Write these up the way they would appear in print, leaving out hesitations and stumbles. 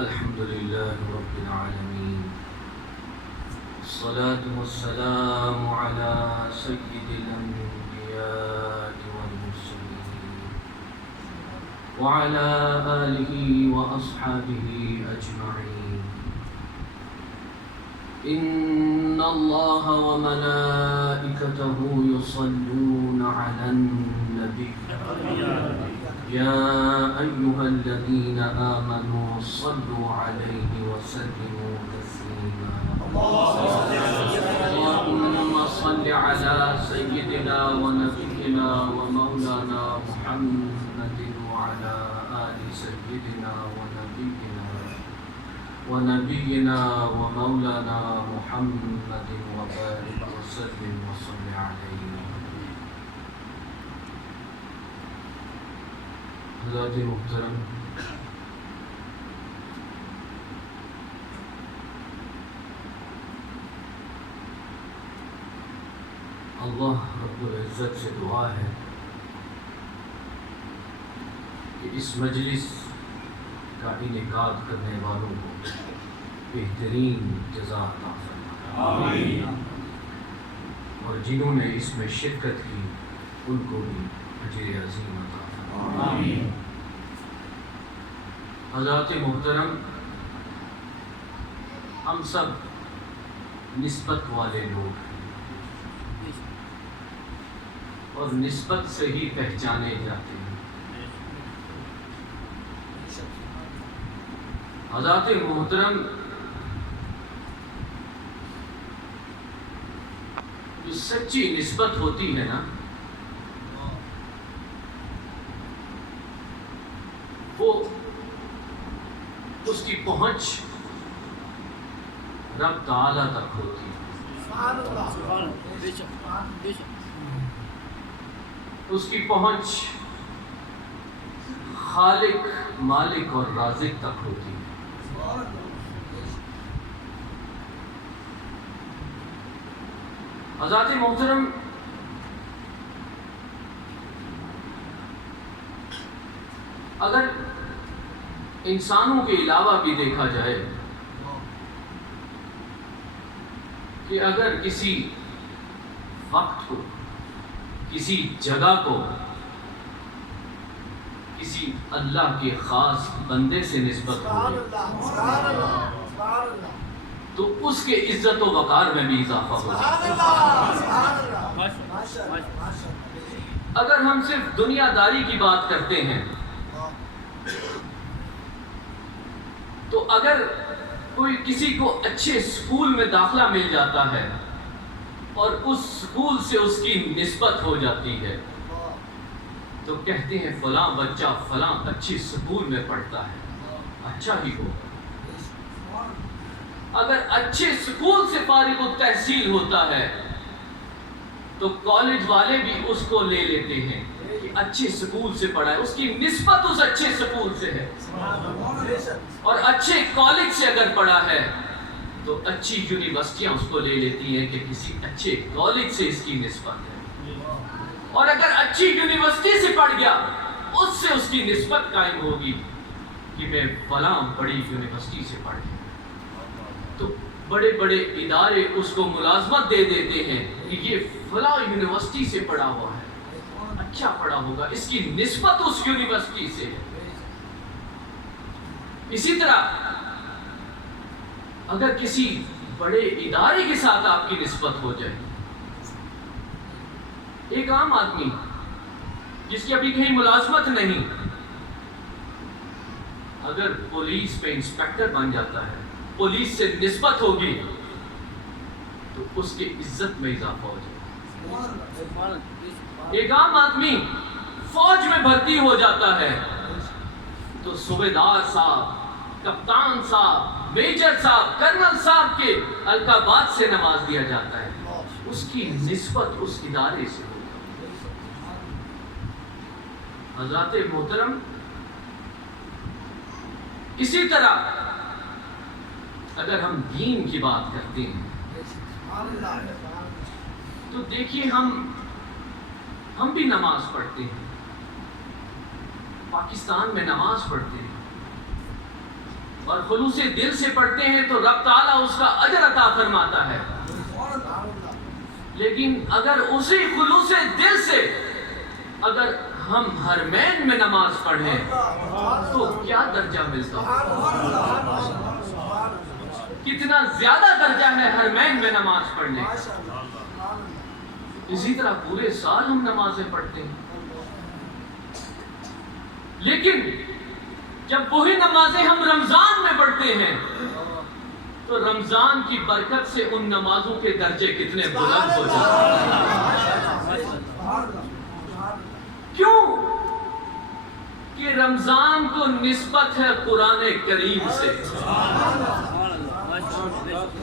الحمد لله رب العالمين، الصلاة والسلام على سيد الأنبياء والمرسلين وعلى آله وأصحابه أجمعين. إن الله وملائكته يصلون على النبي يا أيها الذين آمنوا صلوا عليه وسلموا تسليما. اللهم صل على سيدنا ونبينا ومولانا محمد وعلى آل سيدنا ونبينا ومولانا محمد وبارك وسلم وصل عليه. حضرات محترم، اللہ رب العزت سے دعا ہے کہ اس مجلس کا انعقاد کرنے والوں کو بہترین جزا عطا فرمائے، اور جنہوں نے اس میں شرکت کی ان کو بھی اجر عظیم عطا فرمائے. حضرات محترم، ہم سب نسبت والے لوگ ہیں اور نسبت سے ہی پہچانے جاتے ہیں. حضرات محترم، جو سچی نسبت ہوتی ہے نا، وہ اس کی پہنچ رب تعالی تک ہوتی ہے. اس کی پہنچ خالق، مالک اور رازق تک ہوتی ہے. حضرات محترم، اگر انسانوں کے علاوہ بھی دیکھا جائے کہ اگر کسی وقت کو، کسی جگہ کو کسی اللہ کے خاص بندے سے نسبت ہو تو اس کے عزت و وقار میں بھی اضافہ ہو جائے. اگر ہم صرف دنیا داری کی بات کرتے ہیں تو اگر کوئی کسی کو اچھے اسکول میں داخلہ مل جاتا ہے اور اس اسکول سے اس کی نسبت ہو جاتی ہے تو کہتے ہیں فلاں بچہ فلاں اچھی اسکول میں پڑھتا ہے. اچھا ہی ہو. اگر اچھے اسکول سے فارغ التحصیل ہوتا ہے تو کالج والے بھی اس کو لے لیتے ہیں کہ اچھے اسکول سے پڑھا ہے، اس کی نسبت اس اچھے اسکول سے ہے. اور اچھے کالج سے اگر پڑھا ہے تو اچھی یونیورسٹیاں اس کو لے لیتی ہیں کہ کسی اچھے کالج سے اس کی نسبت ہے. اور اگر اچھی یونیورسٹی سے پڑھ گیا اس سے اس کی نسبت قائم ہوگی کہ میں فلاں بڑی یونیورسٹی سے پڑھ گیا. تو بڑے بڑے ادارے اس کو ملازمت دے دیتے ہیں کہ یہ فلاں یونیورسٹی سے پڑھا ہوا ہے، اچھا پڑھا ہوگا، اس کی نسبت اس یونیورسٹی سے ہے. اسی طرح اگر کسی بڑے ادارے کے ساتھ آپ کی نسبت ہو جائے، ایک عام آدمی جس کی ابھی کہیں ملازمت نہیں، اگر پولیس پہ انسپیکٹر بن جاتا ہے، پولیس سے نسبت ہوگی تو اس کی عزت میں اضافہ ہو جائے. ایک عام آدمی فوج میں بھرتی ہو جاتا ہے تو صوبیدار صاحب، کپتان صاحب، میجر صاحب، کرنل صاحب کے القابات سے نواز دیا جاتا ہے. اس کی نسبت اس ادارے سے ہوتی ہے. حضرات محترم، اسی طرح اگر ہم دین کی بات کرتے ہیں تو دیکھیے ہم بھی نماز پڑھتے ہیں، پاکستان میں نماز پڑھتے ہیں، اور خلوص دل سے پڑھتے ہیں تو رب تعالیٰ اس کا اجر عطا فرماتا ہے. لیکن اگر اسی خلوص دل سے اگر ہم حرمین میں نماز پڑھیں تو کیا درجہ ملتا ہے؟ کتنا زیادہ درجہ ہے حرمین میں نماز پڑھنے کا. اسی طرح پورے سال ہم نمازیں پڑھتے ہیں، لیکن جب وہی نمازیں ہم رمضان میں پڑھتے ہیں تو رمضان کی برکت سے ان نمازوں کے درجے کتنے بلند ہو جاتے ہیں. کیوں؟ کہ رمضان کو نسبت ہے قرآن کریم سے،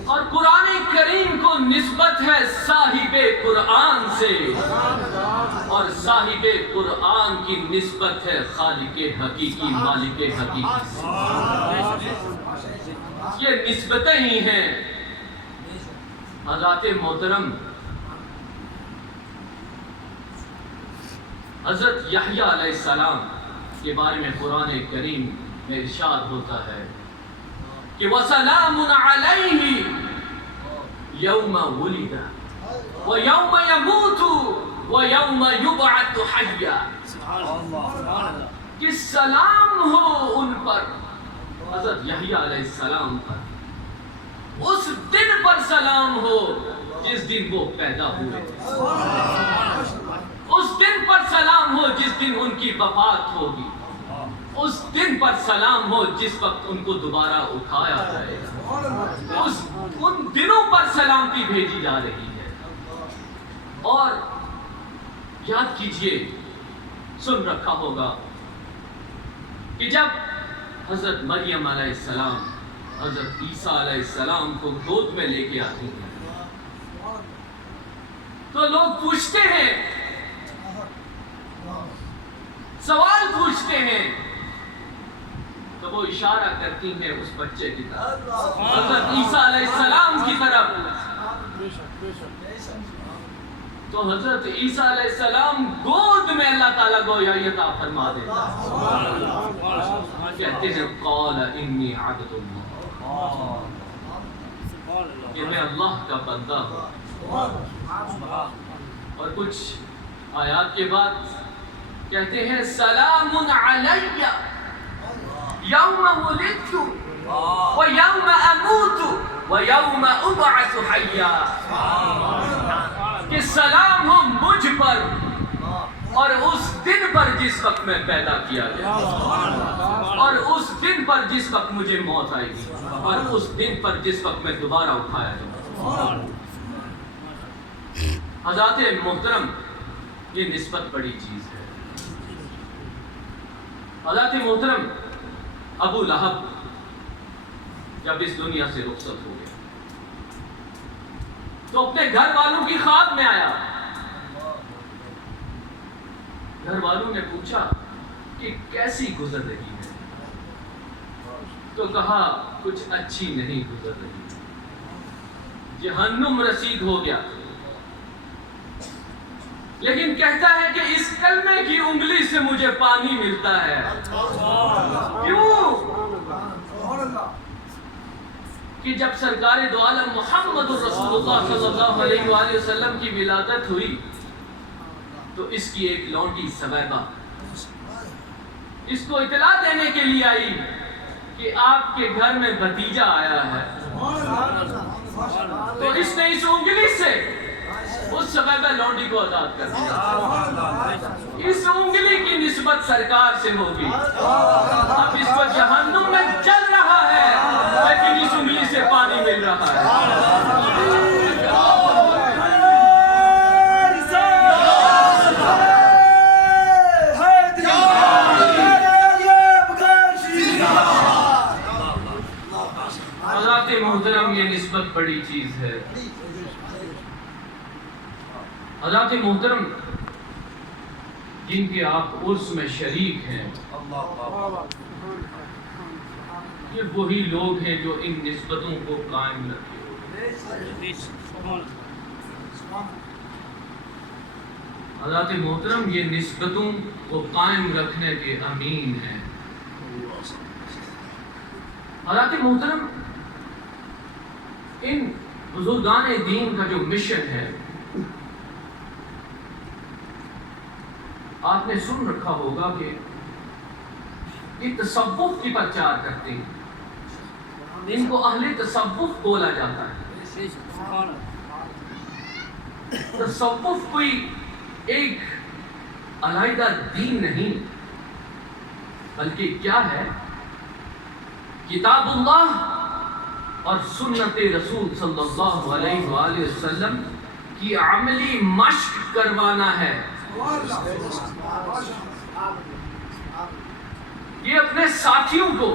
اور قرآن کریم کو نسبت ہے صاحب قرآن سے، اور صاحب قرآن کی نسبت ہے خالق حقیقی مالک حقیقی سے. یہ نسبتیں ہی ہیں. حضرات محترم، حضرت یحییٰ علیہ السلام کے بارے میں قرآن کریم میں ارشاد ہوتا ہے کہ وَسَلَامٌ عَلَيْهِ يَوْمَ وُلِدَ وَيَوْمَ يَمُوتُ وَيَوْمَ يُبْعَثُ حَيًّا. کہ سلام ہو ان پر، حضرت یحییٰ علیہ السلام پر، اس دن پر سلام ہو جس دن وہ پیدا ہوئے، اس دن پر سلام ہو جس دن ان کی وفات ہوگی، اس دن پر سلام ہو جس وقت ان کو دوبارہ اٹھایا جائے گا. ان دنوں پر سلامتی بھیجی جا رہی ہے. اور یاد کیجئے، سن رکھا ہوگا کہ جب حضرت مریم علیہ السلام حضرت عیسیٰ علیہ السلام کو گود میں لے کے آتی ہیں تو لوگ پوچھتے ہیں، سوال پوچھتے ہیں، تو وہ اشارہ کرتی ہیں اس بچے کی طرف، حضرت عیسیٰ علیہ السلام کی طرف. تو حضرت عیسیٰ علیہ السلام گود میں اللہ تعالیٰ کو یہ عطا فرما دیتا ہے. کہتے ہیں قال انی عبد اللہ، کہ میں اللہ کا بندہ ہوں. اور کچھ آیات کے بعد کہتے ہیں سلام علی یوم ولدت ویوم اموت ویوم ابعث حیا. کہ سلام ہو مجھ پر اور اس دن پر جس وقت میں پیدا کیا گیا، اور اس دن پر جس وقت مجھے موت آئے گی، اور اس دن پر جس وقت میں دوبارہ اٹھایا جاؤں. حضرات محترم، یہ نسبت بڑی چیز ہے. حضرات محترم، ابو لہب جب اس دنیا سے رخصت ہو گیا تو اپنے گھر والوں کی خواب میں آیا. گھر والوں نے پوچھا کہ کیسی گزر رہی ہے؟ تو کہا کچھ اچھی نہیں گزر رہی، جہنم رسید ہو گیا. لیکن کہتا ہے کہ اس کلمے کی انگلی سے مجھے پانی ملتا ہے. کیوں؟ کہ جب سرکار دو عالم محمد رسول اللہ صلی اللہ علیہ وآلہ وسلم کی ولادت ہوئی تو اس کی ایک لونڈی سویبہ اس کو اطلاع دینے کے لیے آئی کہ آپ کے گھر میں بھتیجا آیا ہے. تو اس نے اس انگلی سے اس سویبہ لونڈی کو آزاد کر دیا. اس انگلی کی نسبت سرکار سے ہوگی. اب اس کو جہنم میں جل رہا ہے لیکن اس انگلی سے پانی مل رہا ہے. حضرات محترم، یہ نسبت بڑی چیز ہے. حضرات محترم، جن کے آپ عرس میں شریک ہیں، یہ وہی لوگ ہیں جو ان نسبتوں کو قائم رکھے. حضرات محترم، یہ نسبتوں کو قائم رکھنے کے امین ہیں. حضرات محترم، ان بزرگان دین کا جو مشن ہے، آپ نے سن رکھا ہوگا کہ یہ تصوف کی پرچار کرتے ہیں، ان کو اہل تصوف بولا جاتا ہے۔ تصوف کوئی ایک علیحدہ دین نہیں، بلکہ کیا ہے؟ کتاب اللہ اور سنت رسول صلی اللہ علیہ وآلہ وسلم کی عملی مشق کروانا ہے۔ یہ اپنے ساتھیوں کو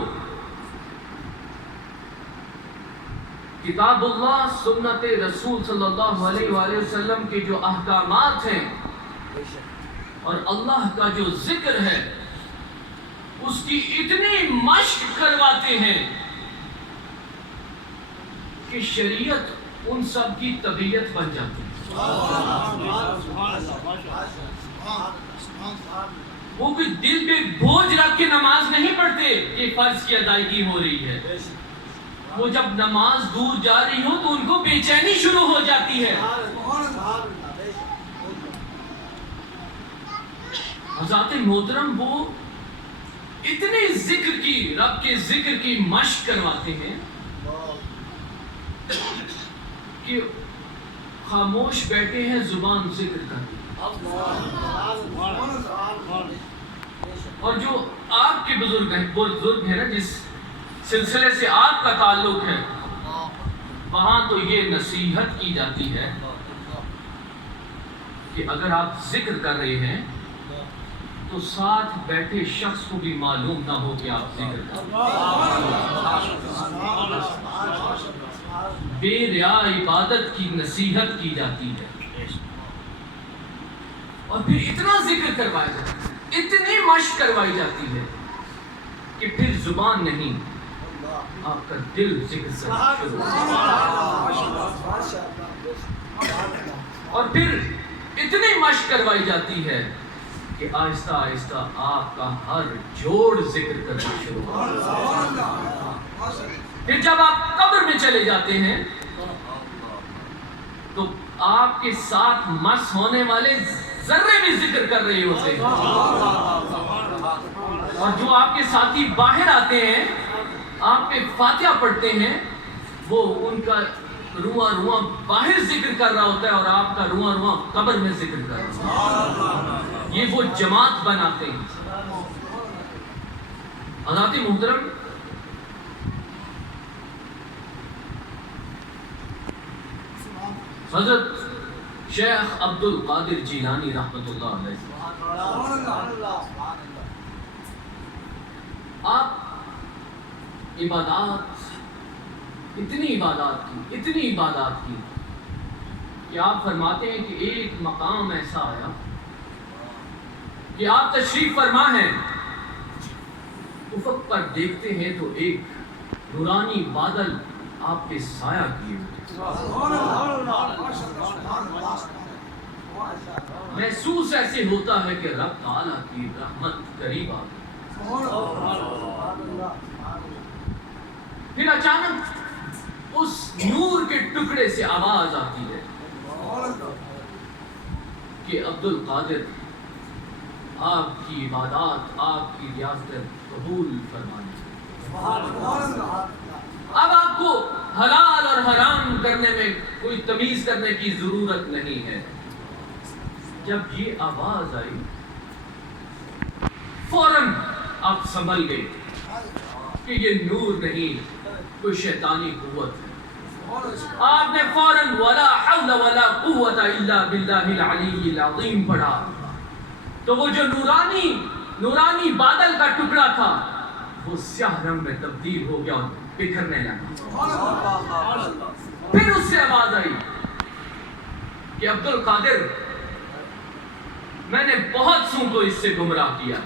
کتاب اللہ، سنت رسول صلی اللہ علیہ وآلہ وسلم کے جو احکامات ہیں اور اللہ کا جو ذکر ہے، اس کی اتنی مشق کرواتے ہیں کہ شریعت ان سب کی طبیعت بن جاتی ہے۔ وہ کوئی دل پہ بوجھ رکھ کے نماز نہیں پڑھتے کہ فرض کی ادائیگی ہو رہی ہے۔ وہ جب نماز دور جا رہی ہو تو ان کو بے چینی شروع ہو جاتی ہے۔ حضرات محترم، وہ اتنے ذکر کی، رب کے ذکر کی مشق کرواتے ہیں کہ خاموش بیٹھے ہیں، زبان ذکر کرتی ہے۔ اور جو آپ کے بزرگ ہیں نا، جس سلسلے سے آپ کا تعلق ہے، وہاں تو یہ نصیحت کی جاتی ہے کہ اگر آپ ذکر کر رہے ہیں تو ساتھ بیٹھے شخص کو بھی معلوم نہ ہو کہ آپ ذکر کر رہے ہیں۔ بے ریا عبادت کی نصیحت کی جاتی ہے، اور پھر اتنا ذکر کروایا جاتا ہے، اتنی مشق کروائی جاتی ہے کہ پھر زبان نہیں، آپ کا دل ذکر کرنا شروع اور پھر اتنی مشق کروائی جاتی ہے کہ آہستہ آہستہ آپ کا ہر جوڑ ذکر کرنا شروع ہوتا۔ پھر جب آپ قبر میں چلے جاتے ہیں تو آپ کے ساتھ مس ہونے والے ذرے بھی ذکر کر رہے ہوتے ہیں، اور جو آپ کے ساتھی باہر آتے ہیں، آپ پہ فاتحہ پڑھتے ہیں، وہ ان کا رواں رواں باہر ذکر کر رہا ہوتا ہے اور آپ کا رواں رواں قبر میں ذکر کر رہا ہوتا ہے۔ یہ وہ جماعت بناتے ہیں۔ حضرات محترم، حضرت شیخ عبد القادر جیلانی رحمۃ اللہ علیہ، آپ عبادات، اتنی عبادات کی کہ آپ فرماتے ہیں کہ ایک مقام ایسا آیا کہ آپ تشریف فرما ہیں، افق پر دیکھتے ہیں تو ایک نورانی بادل آپ کے سایہ کیے ہوئے، محسوس ایسے ہوتا ہے کہ رب تعالیٰ کی رحمت قریب آ گئی۔ پھر اچانک اس نور کے ٹکڑے سے آواز آتی ہے کہ عبد القادر، آپ کی عبادات، آپ کی ریاست قبول فرمائیں۔ اب آپ کو حلال اور حرام کرنے میں کوئی تمیز کرنے کی ضرورت نہیں ہے۔ جب یہ آواز آئی فوراً آپ سنبھل گئے کہ یہ نور نہیں، کوئی شیطانی قوت ہے۔ آپ نے فوراً وَلَا حَوْلَ وَلَا قُوَّةَ إِلَّا بِاللَّهِ الْعَلِيِّ الْعَظِيمِ پڑھا، تو وہ جو نورانی بادل کا ٹکڑا تھا وہ سیاہ رنگ میں تبدیل ہو گیا اور بکھرنے لگا۔ پھر اس سے آواز آئی کہ عبد القادر، میں نے بہت سو کو اس سے گمراہ کیا،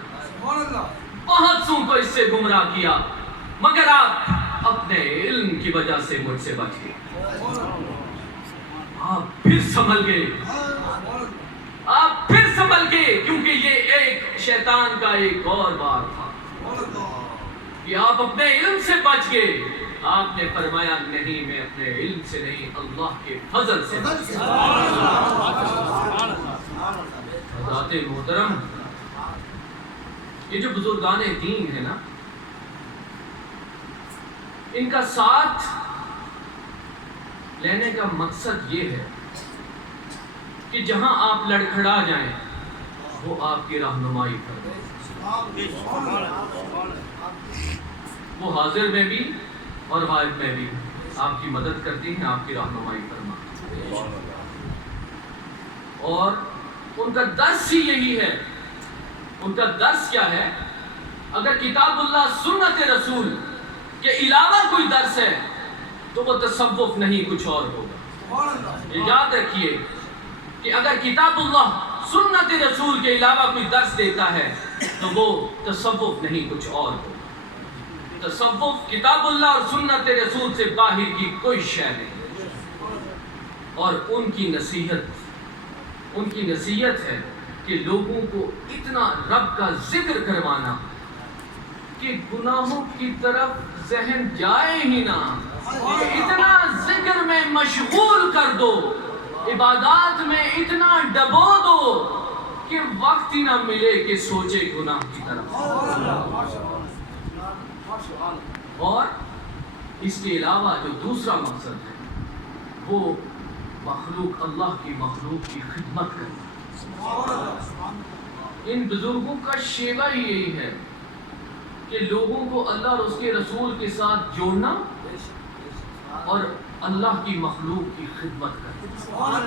بہت سو کو اس سے گمراہ کیا، مگر آپ اپنے علم کی وجہ سے مجھ سے بچ گئے۔ آپ پھر سنبھل گئے، آپ پھر سنبھل گئے، کیونکہ یہ ایک شیطان کا ایک اور بار تھا۔ کہ آپ اپنے علم سے بچ گئے. آپ نے فرمایا نہیں، میں اپنے علم سے نہیں، اللہ کے فضل سے. حضرات محترم، یہ جو بزرگان دین ہے نا، ان کا ساتھ لینے کا مقصد یہ ہے کہ جہاں آپ لڑکھڑا جائیں وہ آپ کی رہنمائی کریں. وہ حاضر میں بھی اور غائب میں بھی آپ کی مدد کرتی ہیں، آپ کی رہنمائی فرماتی ہیں. اور ان کا درس ہی یہی ہے. ان کا درس کیا ہے؟ اگر کتاب اللہ سنت رسول کے علاوہ کوئی درس ہے تو وہ تصوف نہیں، کچھ اور ہوگا. یہ یاد رکھیے کہ اگر کتاب اللہ سنت رسول کے علاوہ کوئی درس دیتا ہے تو وہ تصوف نہیں، کچھ اور ہوگا. تصوف کتاب اللہ اور سنت رسول سے باہر کی کوئی شے نہیں. اور ان کی نصیحت ہے کہ لوگوں کو اتنا رب کا ذکر کروانا کہ گناہوں کی طرف ذہن جائے ہی نہ. اتنا ذکر میں مشغول کر دو، عبادات میں اتنا ڈبو دو کہ وقت ہی نہ ملے کہ سوچے گناہ کی طرف. اور اس کے علاوہ جو دوسرا مقصد ہے وہ مخلوق، اللہ کی مخلوق کی خدمت کرنا. ان بزرگوں کا شیوا ہی یہی ہے کہ لوگوں کو اللہ اور اس کے رسول کے ساتھ جوڑنا اور اللہ کی مخلوق کی خدمت کرنا.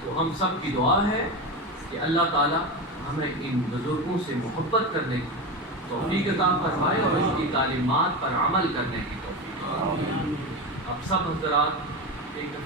تو ہم سب کی دعا ہے کہ اللہ تعالی ہمیں ان بزرگوں سے محبت کرنے کی توفیق عطا فرمائے اور ان کی تعلیمات پر عمل کرنے کی توفیق. اب سب حضرات ایک